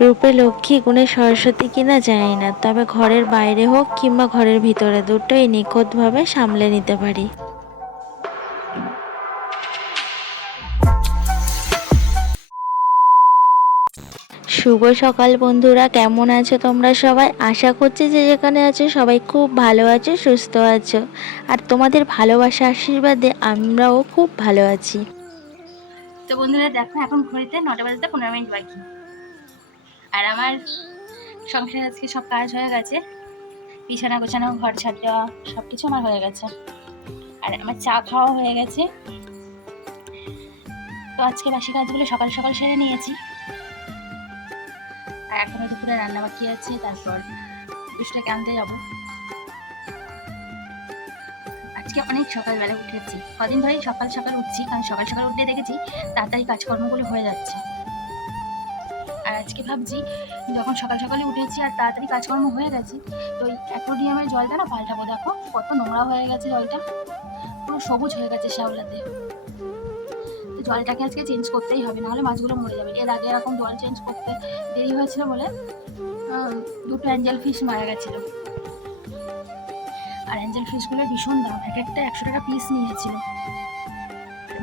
রূপে লক্ষ্মী গুণে সরস্বতী কিনা জানি না, তবে ঘরের বাইরে হোক কিংবা ঘরের ভিতরে দুটোই নিখুঁতভাবে সামলে নিতে পারি। শুভ সকাল বন্ধুরা, কেমন আছো তোমরা সবাই? আশা করছি যে যেখানে আছো সবাই খুব ভালো আছো, সুস্থ আছো। আর তোমাদের ভালোবাসা আশীর্বাদে আমরাও খুব ভালো আছি। তো বন্ধুরা দেখো, এখন ঘড়িতে 9টা বাজতে 15 মিনিট বাকি। আর আমার সংসারে আজকে সব কাজ হয়ে গেছে, বিছানা গোছানো, ঘর ঝাড় দেওয়া, সবকিছু আমার হয়ে গেছে। আর আমার চা খাওয়া হয়ে গেছে। তো আজকে বাসি কাজগুলো সকাল সকাল সেরে নিয়েছি। আর এখনো দুপুরে রান্না বাকি আছে, তারপর দুষ্টাকে আনতে যাবো। আজকে অনেক সকালবেলা উঠেছি, কদিন ধরেই সকাল সকাল উঠছি, কারণ সকাল সকাল উঠতে দেখেছি তাড়াতাড়ি কাজকর্মগুলো হয়ে যাচ্ছে। আর আজকে ভাবছি, যখন সকাল সকালে উঠেছি আর তাড়াতাড়ি কাজকর্ম হয়ে গেছে, তো ওই অ্যাকোয়ারিয়ামের জলটা না পাল্টাবো। দেখো কত নোংরা হয়ে গেছে, জলটা পুরো সবুজ হয়ে গেছে শ্যাওলাতে। তো জলটাকে আজকে চেঞ্জ করতেই হবে, নাহলে মাছগুলো মরে যাবে। এর আগে এরকম জল চেঞ্জ করতে দেরি হয়েছিল বলে দুটো অ্যাঞ্জেল ফিশ মারা গেছিলো। আর অ্যাঞ্জেল ফিশগুলোর ভীষণ দাম, এক একটা 100 টাকা পিস নিয়েছিল।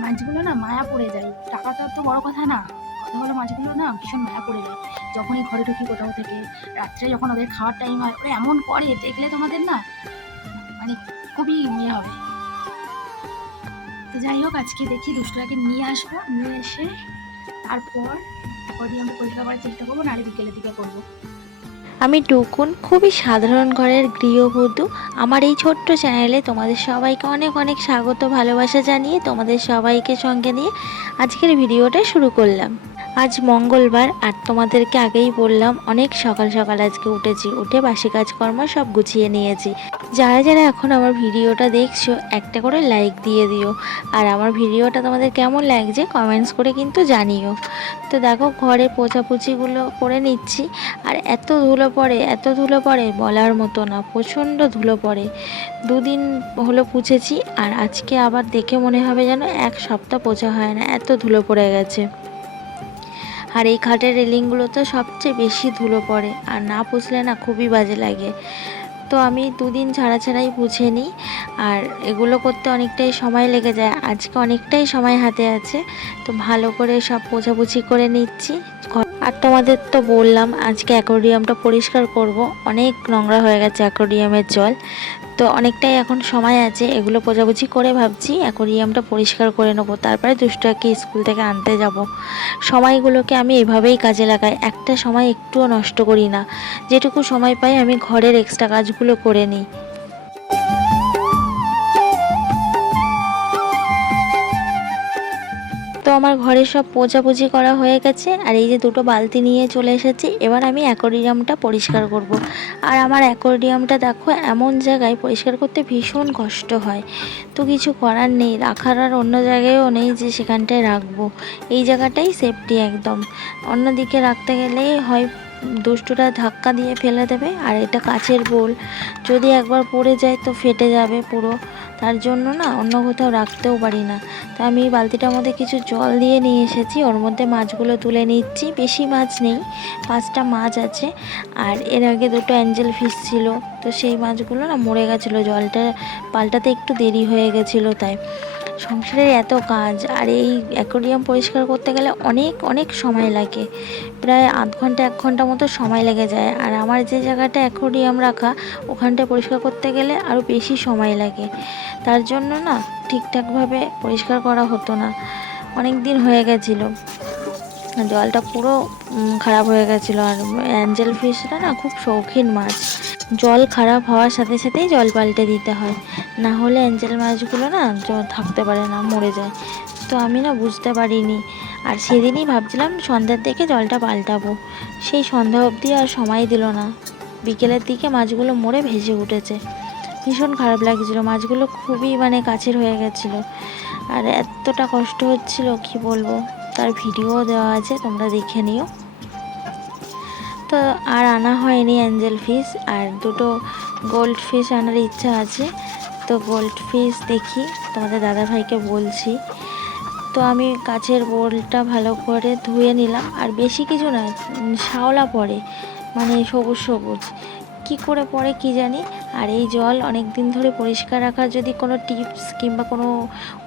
মাছগুলো না মায়া পড়ে যায়, টাকাটা তো বড় কথা না, কথা হলো মাছগুলো না ভীষণ মায়া পড়ে যায়। যখনই ঘরে ঢুকি কোথাও থেকে, রাত্রে যখন ওদের খাওয়ার টাইম হয়, ওরা এমন করে দেখলে তোমাদের না মানে খুবই ইয়ে হবে। তো যাই হোক, আজকে দেখি দুষ্টটাকে নিয়ে আসবো, নিয়ে এসে তারপর অ্যাকোয়ারিয়াম পরিষ্কার করার চেষ্টা করবো, নাহলে বিকেলের দিকে করবো। আমি টুকুন, খুবই সাধারণ ঘরের গৃহবধূ। আমার এই ছোট্ট চ্যানেলে তোমাদের সবাইকে অনেক অনেক স্বাগত, ভালোবাসা জানিয়ে তোমাদের সবাইকে সঙ্গে নিয়ে আজকের ভিডিওটা শুরু করলাম। আজ মঙ্গলবার, আর তোমাদেরকে আগেই বললাম অনেক সকাল সকাল আজকে উঠেছি, উঠে বাসি কাজকর্ম সব গুছিয়ে নিয়েছি। যারা যারা এখন আমার ভিডিওটা দেখছো একটা করে লাইক দিয়ে দিও, আর আমার ভিডিওটা তোমাদের কেমন লাগছে কমেন্টস করে কিন্তু জানিও। তো দেখো, ঘরে পোছাপুছিগুলো করে নিচ্ছি। আর এত ধুলো পড়ে, এত ধুলো পড়ে বলার মতো না, প্রচণ্ড ধুলো পড়ে। দুদিন হলো পুছেছি, আর আজকে আবার দেখে মনে হবে যেন এক সপ্তাহ পোছা হয় না, এত ধুলো পড়ে গেছে। আর এই খাটের রেলিংগুলো তো সবচেয়ে বেশি ধুলো পড়ে, আর না পুছলে না খুবই বাজে লাগে। তো আমি দুদিন ছাড়া ছাড়াই পুছে নিই, আর এগুলো করতে অনেকটাই সময় লেগে যায়। আজকে অনেকটাই সময় হাতে আছে, তো ভালো করে সব পোছাপুছি করে নিচ্ছি। আর তোমাদের তো বললাম আজকে অ্যাকোয়ারিয়ামটা পরিষ্কার করব, অনেক নোংরা হয়ে গেছে অ্যাকোয়ারিয়ামের জল। তো অনেকটাই এখন সময় আছে, এগুলো পোছাপুছি করে ভাবছি অ্যাকোয়ারিয়ামটা পরিষ্কার করে নেবো, তারপরে দুষ্টুকে স্কুল থেকে আনতে যাব। সময়গুলোকে আমি এভাবেই কাজে লাগাই, একটা সময় একটুও নষ্ট করি না। যেটুকু সময় পাই আমি ঘরের এক্সট্রা কাজগুলো করে নিই। তো আমার ঘরে সব পোছাপুছি করা হয়ে গেছে, আর এই যে দুটো বালতি নিয়ে চলে এসেছি। এবার আমি অ্যাকোয়ারিয়ামটা পরিষ্কার করব। আর আমার অ্যাকোয়ারিয়ামটা দেখো এমন জায়গায়, পরিষ্কার করতে ভীষণ কষ্ট হয়। তো কিছু করার নেই, রাখার আর অন্য জায়গায়ও নেই যে সেখানটায় রাখবো। এই জায়গাটাই সেফটি একদম, অন্যদিকে রাখতে গেলেই হয় দুষ্টুটা ধাক্কা দিয়ে ফেলে দেবে। আর এটা কাচের বোল, যদি একবার পড়ে যায় তো ফেটে যাবে পুরো, তার জন্য না অন্য কোথাও রাখতেও পারি না। তো আমি এই বালতিটার মধ্যে কিছু জল দিয়ে নিয়ে এসেছি, ওর মধ্যে মাছগুলো তুলে নিচ্ছি। বেশি মাছ নেই, 5টা মাছ আছে। আর এর আগে দুটো অ্যাঞ্জেল ফিশ ছিল, তো সেই মাছগুলো না মরে গেছিলো, জলটা পাল্টাতে একটু দেরি হয়ে গেছিলো। তাই সংসারের এত কাজ, আর এই অ্যাকোয়ারিয়াম পরিষ্কার করতে গেলে অনেক অনেক সময় লাগে, প্রায় আধ ঘন্টা 1 ঘন্টা মতো সময় লেগে যায়। আর আমার যে জায়গাটা অ্যাকোয়ারিয়াম রাখা, ওখানটা পরিষ্কার করতে গেলে আরও বেশি সময় লাগে। তার জন্য না ঠিকঠাকভাবে পরিষ্কার করা হতো না, অনেক দিন হয়ে গেছিলো, জলটা পুরো খারাপ হয়ে গেছিলো। আর অ্যাঞ্জেল ফিশটা না খুব শৌখিন মাছ, জল খারাপ হওয়ার সাথে সাথেই জল পাল্টে দিতে হয়, না হলে অ্যাঞ্জেল মাছগুলো না জল থাকতে পারে না, মরে যায়। তো আমি না বুঝতে পারিনি, আর সেদিনই ভাবছিলাম সন্ধ্যার দিকে জলটা পাল্টাবো, সেই সন্ধ্যা অবধি আর সময় দিল না। বিকেলের দিকে মাছগুলো মরে ভেসে উঠেছে, ভীষণ খারাপ লাগছিলো, মাছগুলো খুবই কাছের হয়ে গেছিলো। আর এতটা কষ্ট হচ্ছিল কি বলবো, তার ভিডিও দেওয়া আছে, তোমরা দেখে নিও। তো আর আনা হয়নি অ্যাঞ্জেল ফিশ, আর দুটো গোল্ড ফিশ আনার ইচ্ছা আছে। তো গোল্ড ফিশ দেখি, তোমাদের দাদাভাইকে বলছি। তো আমি কাচের বোলটা ভালো করে ধুয়ে নিলাম, আর বেশি কিছু না, শ্যাওলা পড়ে, মানে সবুজ সবুজ কি করে পড়ে কি জানি। আর এই জল অনেক দিন ধরে পরিষ্কার রাখার যদি কোনো টিপস কিংবা কোনো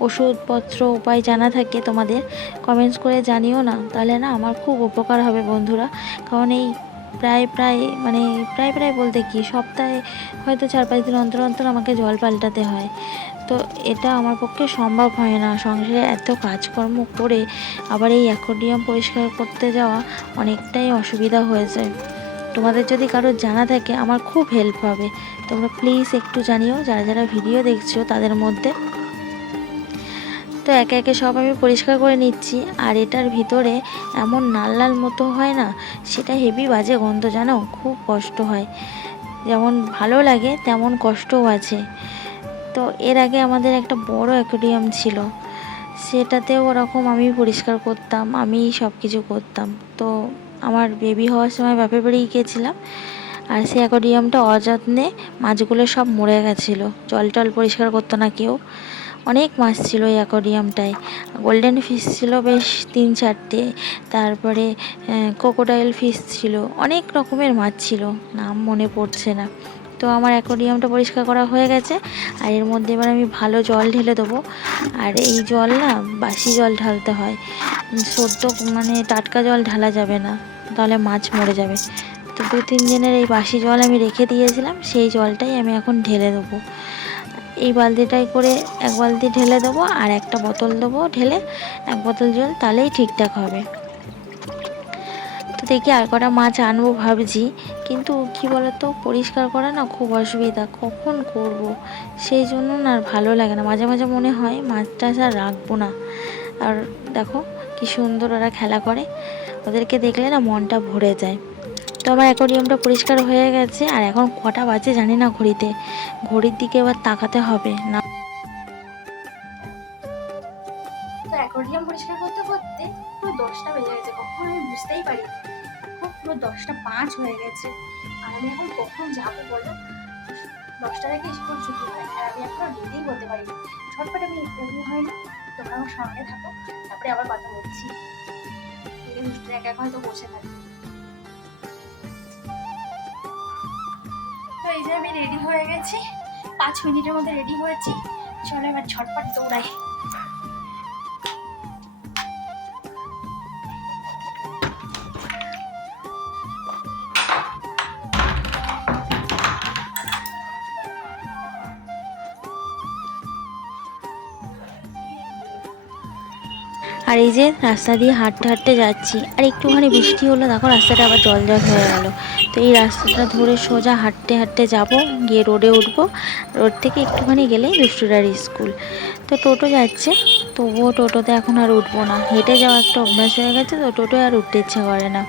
ওষুধপত্র উপায় জানা থাকে তোমাদের, কমেন্টস করে জানিও না, তাহলে না আমার খুব উপকার হবে বন্ধুরা। কারণ এই প্রায় বলতে কি সপ্তাহে হয়তো 4-5 দিন অন্তর অন্তর আমাকে জল পাল্টাতে হয়। তো এটা আমার পক্ষে সম্ভব হয় না, সংসারে এত কাজকর্ম করে আবার এই অ্যাকোয়ারিয়াম পরিষ্কার করতে যাওয়া অনেকটাই অসুবিধা হয়ে যায়। তোমাদের যদি কারোর জানা থাকে আমার খুব হেল্প হবে, তোমরা প্লিজ একটু জানিও যারা যারা ভিডিও দেখছো তাদের মধ্যে। তো একে একে সব আমি পরিষ্কার করে নিচ্ছি, আর এটার ভিতরে এমন লাল লাল মতো হয় না, সেটা হেভি বাজে গন্ধ, জানো, খুব কষ্ট হয়। যেমন ভালো লাগে তেমন কষ্টও আছে। তো এর আগে আমাদের একটা বড় অ্যাকোয়ারিয়াম ছিল, সেটাতেও ওরকম আমি পরিষ্কার করতাম, আমি সব কিছু করতাম। তো আমার বেবি হওয়ার সময় বাপের বাড়ি গিয়েছিলাম, আর সেই অ্যাকোয়ারিয়ামটা অযত্নে মাছগুলো সব মরে গেছিলো, জল টল পরিষ্কার করতো না কেউ। অনেক মাছ ছিল এই অ্যাকোয়ারিয়ামটায়, গোল্ডেন ফিশ ছিল বেশ 3-4টে, তারপরে ক্রোকোডাইল ফিশ ছিল, অনেক রকমের মাছ ছিল, নাম মনে পড়ছে না। তো আমার অ্যাকোয়ারিয়ামটা পরিষ্কার করা হয়ে গেছে, আর এর মধ্যে এবার আমি ভালো জল ঢেলে দেবো। আর এই জল না বাসি জল ঢালতে হয়, সদ্য মানে টাটকা জল ঢালা যাবে না, তাহলে মাছ মরে যাবে। তো 2-3 দিনের এই বাসি জল আমি রেখে দিয়েছিলাম, সেই জলটাই আমি এখন ঢেলে দেবো। এই বালতিটাই করে 1 বালতি ঢেলে দেবো, আর একটা বোতল দেবো ঢেলে, 1 বোতল জল, তাহলেই ঠিকঠাক হবে। তো দেখি আর কটা মাছ আনবো ভাবছি, কিন্তু কি বলতো, পরিষ্কার করা না খুব অসুবিধা, কখন করব, সেই জন্য না আর ভালো লাগে না, মাঝে মাঝে মনে হয় মাছটা আর রাখবো না। আর দেখো কি সুন্দর ওরা খেলা করে, ওদেরকে দেখলে না মনটা ভরে যায়। তো আমার অ্যাকোয়ারিয়ামটা পরিষ্কার হয়ে গেছে, আর এখন কটা বাজে জানি না ঘড়িতে, ঘড়ির দিকে এবার তাকাতে হবে না। তো অ্যাকোয়ারিয়াম পরিষ্কার করতে করতে পুরো 10টা বেজে গেছে, কখন আমি বুঝতেই পারি, পুরো 10টা 5 হয়ে গেছে। আর আমি এখন কখন যাবো বলো, 10টা থেকে স্কুল ছুটি হয়, আর আমি এখন রেডি হতে পারি না। ঝটপট আমি রেডি হয়নি, তোমরা আমার সঙ্গে থাকো, তারপরে আবার কথা বলছি। একা একা হয়তো বসে থাকি। তো এই যে আমি রেডি হয়ে গেছি, 5 মিনিটের মধ্যে রেডি হয়েছি। চলো এবার ঝটপট দৌড়াই। আর এই যে রাস্তা দিয়ে হাঁটতে হাঁটতে যাচ্ছি, আর একটুখানি বৃষ্টি হলো, দেখো রাস্তাটা আবার জল জল হয়ে গেল। তো এই রাস্তাটা ধরে সোজা হাঁটতে হাঁটতে যাব, গিয়ে রোডে উঠবো, রোড থেকে একটুখানি গেলেই দুষ্টুরার স্কুল। তো টোটো যাচ্ছে, তবুও টোটোতে এখন আর উঠবো না, হেঁটে যাওয়া একটা অভ্যাস হয়ে গেছে, তো টোটোয় আর উঠতে ইচ্ছে করে না।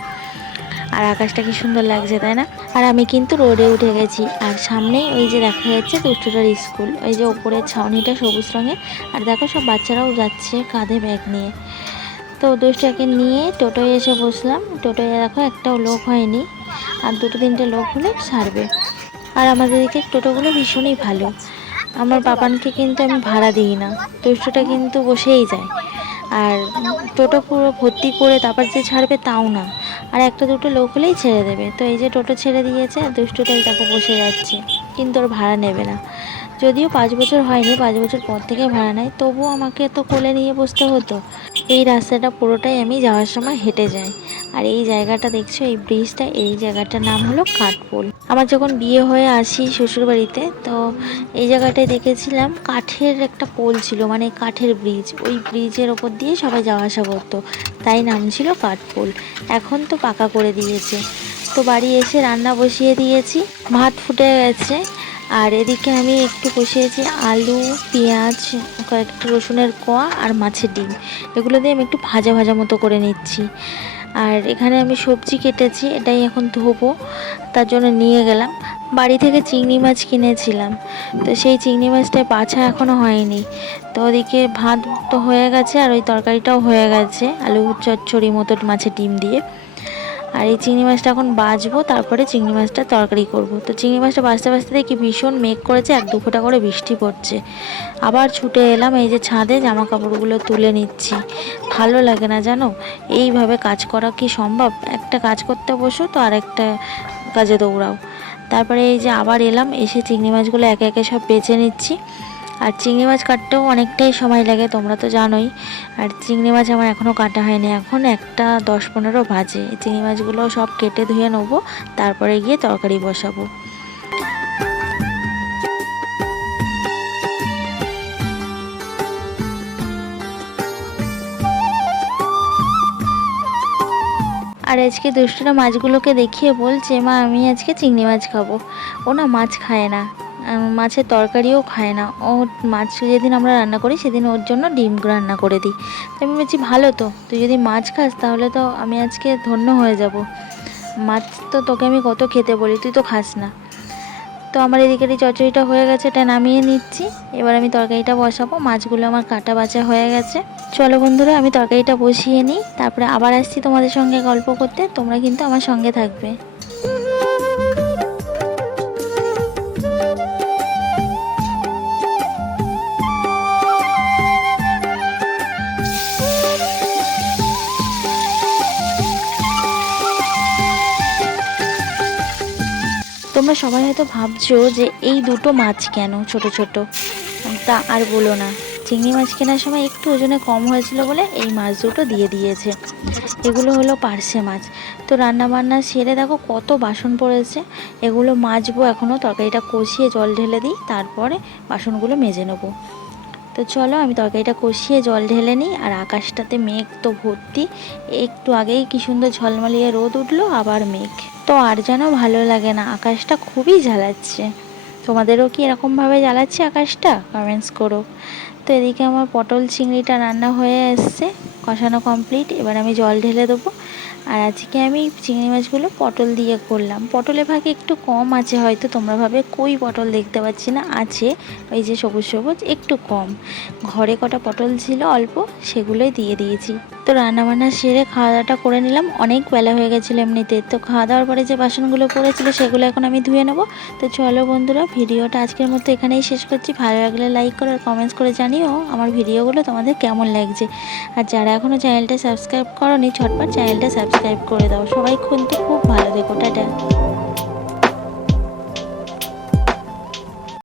আর আকাশটা কি সুন্দর লাগছে তাই না। আর আমি কিন্তু রোডে উঠে গেছি, আর সামনেই ওই যে দেখা যাচ্ছে দুষ্টুটার স্কুল, ওই যে ওপরের ছাউনিটা সবুজ রঙের, আর দেখো সব বাচ্চারাও যাচ্ছে কাঁধে ব্যাগ নিয়ে। তো দুষ্টুটাকে নিয়ে টোটোয় এসে বসলাম, টোটোয় দেখো একটাও লোক হয়নি, আর 2-3টে লোক হলে ছাড়বে। আর আমাদের এদিকে টোটোগুলো ভীষণই ভালো, আমার বাবানকে কিন্তু আমি ভাড়া দিই না, দুষ্টুটা কিন্তু বসেই যায়। আর টোটো পুরো ভর্তি করে তারপর যে ছাড়বে তাও না, আর 1-2টো লোক হলেই ছেড়ে দেবে। তো এই যে টোটো ছেড়ে দিয়েছে, আর দুষ্টুটাই দেখো বসে যাচ্ছে, কিন্তু ওর ভাড়া নেবে না। যদিও 5 বছর হয়নি, 5 বছর পর থেকে ভাড়া নেয়, তবুও আমাকে তো কোলে নিয়ে বসতে হতো। এই রাস্তাটা পুরোটাই আমি যাওয়ার সময় হেঁটে যাই। আর এই জায়গাটা দেখছো, এই ব্রিজটা, এই জায়গাটার নাম হলো কাঠপোল। আমার যখন বিয়ে হয়ে আসি শ্বশুরবাড়িতে, তো এই জায়গাটায় দেখেছিলাম কাঠের একটা পোল ছিল, মানে কাঠের ব্রিজ, ওই ব্রিজের ওপর দিয়ে সবাই যাওয়া আসা করতো, তাই নাম ছিল কাঠপোল। এখন তো পাকা করে দিয়েছে। তো বাড়ি এসে রান্না বসিয়ে দিয়েছি, ভাত ফুটে গেছে, আর এদিকে আমি একটু বসিয়েছি আলু, পেঁয়াজ, কয়েকটা রসুনের কোয়া আর মাছের ডিম, এগুলো দিয়ে আমি একটু ভাজা ভাজা মতো করে নিচ্ছি। আর এখানে আমি সবজি কেটেছি, এটাই এখন ধোবো, তার জন্য নিয়ে গেলাম। বাড়ি থেকে চিংড়ি মাছ কিনেছিলাম, তো সেই চিংড়ি মাছটায় বাছা এখনও হয়নি। তো ওদিকে ভাত তো হয়ে গেছে, আর ওই তরকারিটাও হয়ে গেছে, আলু চচ্চড়ি মতো মাছের ডিম দিয়ে। আর এই চিংড়ি মাছটা এখন বাজবো, তারপরে চিংড়ি মাছটা তরকারি করব। তো চিংড়ি মাছটা বাজতে বাজতে দেখি ভীষণ মেঘ করেছে, 1-2 ফোঁটা করে বৃষ্টি পড়ছে। আবার ছুটে এলাম এই যে ছাদে, জামা কাপড়গুলো তুলে নিচ্ছি। ভালো লাগে না জানো এইভাবে কাজ করা, কি সম্ভব? একটা কাজ করতে বসো তো আরেকটা কাজে দৌড়াও। তারপরে এই যে আবার এলাম, এসে চিংড়ি মাছগুলো একে একে সব বেছে নিচ্ছি। আর চিংড়ি মাছ কাটতেও অনেকটাই সময় লাগে, তোমরা তো জানোই। আর চিংড়ি মাছ আমার এখনও কাটা হয়নি, এখন 1:10-15 বাজে। চিংড়ি মাছগুলো সব কেটে ধুয়ে নেবো, তারপরে গিয়ে তরকারি বসাবো। আর আজকে দুষ্টুটা মাছগুলোকে দেখিয়ে বলছে, মা আমি আজকে চিংড়ি মাছ খাবো। ও না মাছ খায় না, মাছের তরকারিও খায় না। ও মাছ যেদিন আমরা রান্না করি সেদিন ওর জন্য ডিম রান্না করে দিই। তো আমি বলছি ভালো তো, তুই যদি মাছ খাস তাহলে তো আমি আজকে ধন্য হয়ে যাব। মাছ তো তোকে আমি কত খেতে বলি, তুই তো খাস না। তো আমার এদিকে এই চচ্চড়িটা হয়ে গেছে, এটা নামিয়ে নিচ্ছি। এবার আমি তরকারিটা বসাবো, মাছগুলো আমার কাটা বাছা হয়ে গেছে। চলো বন্ধুরা, আমি তরকারিটা বসিয়ে নিই, তারপরে আবার আসছি তোমাদের সঙ্গে গল্প করতে। তোমরা কিন্তু আমার সঙ্গে থাকবে। তোমরা সবাই হয়তো ভাবছো যে এই দুটো মাছ কেন ছোট ছোট, তা আর বলো না। চিংড়ি মাছ কেনার সময় একটু ওজনে কম হয়েছিল বলে এই মাছ দুটো দিয়ে দিয়েছে। এগুলো হলো পার্শে মাছ। তো রান্না বান্না সেরে দেখো কত বাসন পড়েছে, এগুলো মাজবো এখনও। তরকারিটা কষিয়ে জল ঢেলে দিই, তারপরে বাসনগুলো মেজে নেবো। তো চলো আমি তরকারিটা কষিয়ে জল ঢেলে নিই। আর আকাশটাতে মেঘ তো ভর্তি, একটু আগেই কি সুন্দর ঝলমলিয়ে রোদ উঠলো, আবার মেঘ। তো আর যেন ভালো লাগে না, আকাশটা খুবই জ্বালাচ্ছে। তোমাদেরও কি এরকমভাবে জ্বালাচ্ছে আকাশটা? কমেন্টস করো। তো এদিকে আমার পটল চিংড়িটা রান্না হয়ে এসছে, কষানো কমপ্লিট। এবার আমি জল ঢেলে দেবো। আর আজকে আমি চিংড়ি মাছগুলো পটল দিয়ে করলাম। পটলের ভাগে একটু কম আছে হয়তো, তোমরা ভাবে কই পটল দেখতে পাচ্ছি না, আছে ওই যে সবুজ সবুজ একটু কম। ঘরে কটা পটল ছিল অল্প, সেগুলোই দিয়ে দিয়েছি। তো রান্নাবান্না সেরে খাওয়া দাওয়াটা করে নিলাম, অনেক বেলা হয়ে গেছিলো এমনিতে। তো খাওয়া দাওয়ার পরে যে বাসনগুলো পড়েছিল সেগুলো এখন আমি ধুয়ে নেবো। তো চলো বন্ধুরা, ভিডিওটা আজকের মতো এখানেই শেষ করছি। ভালো লাগলে লাইক করো আর কমেন্টস করে জানিও আমার ভিডিওগুলো তোমাদের কেমন লাগছে। আর যারা এখনও চ্যানেলটা সাবস্ক্রাইব করোনি, ঝটপট চ্যানেলটা সাবস্ক্রাইব করে দাও। সবাই কিন্তু খুব ভালো থেকো, টাটা।